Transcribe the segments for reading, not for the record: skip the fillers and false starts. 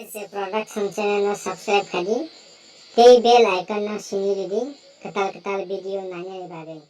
Production channel na subscribe kadi, tei bell icon na siniridi, ketal video nanya ibade.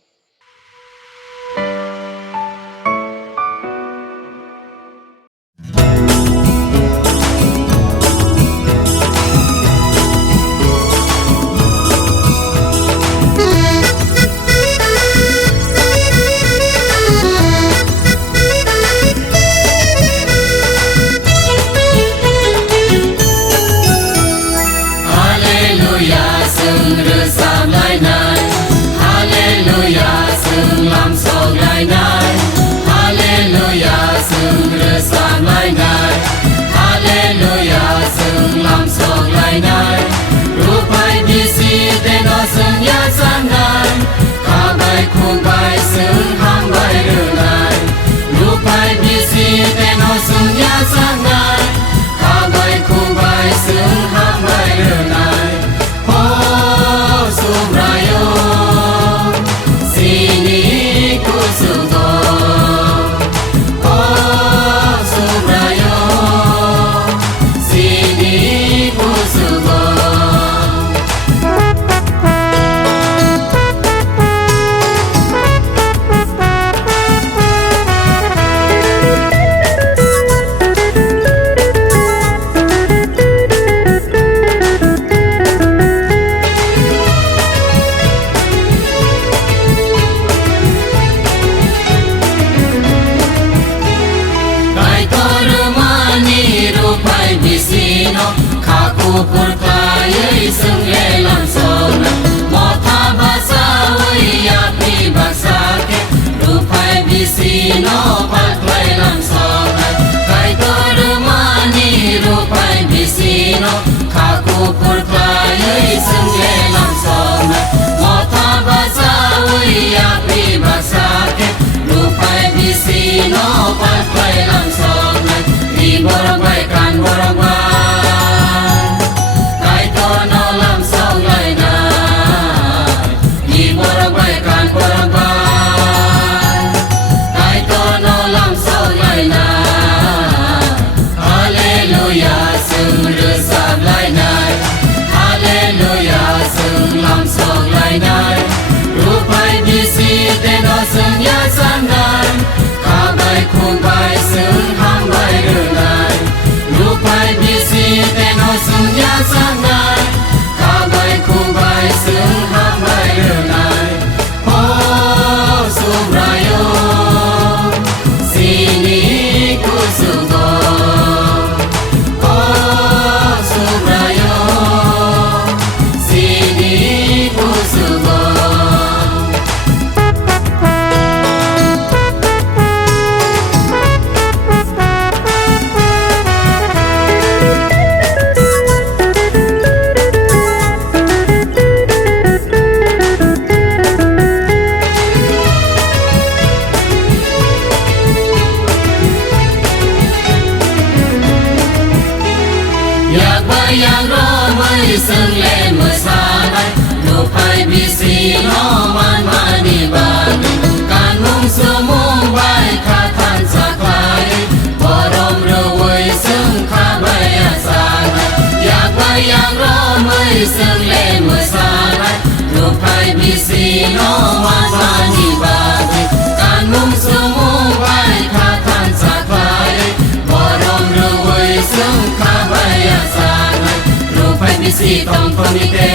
Tong komite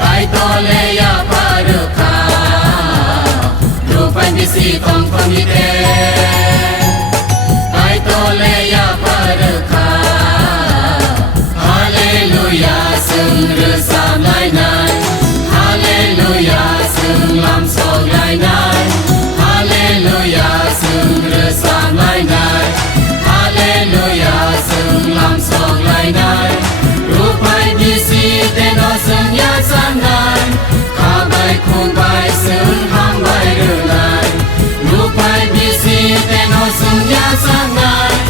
tai to le ya paruka rupai bisi tong komite tai to le ya paruka hallelujah sung resam lai nai hallelujah sung lam song lai nai hallelujah sung resam lai nai hallelujah sung lam song lai nai rupai bisi teno sung ya sanai kabai khung bai sung ham bai renai rupai bisi teno sung ya sanai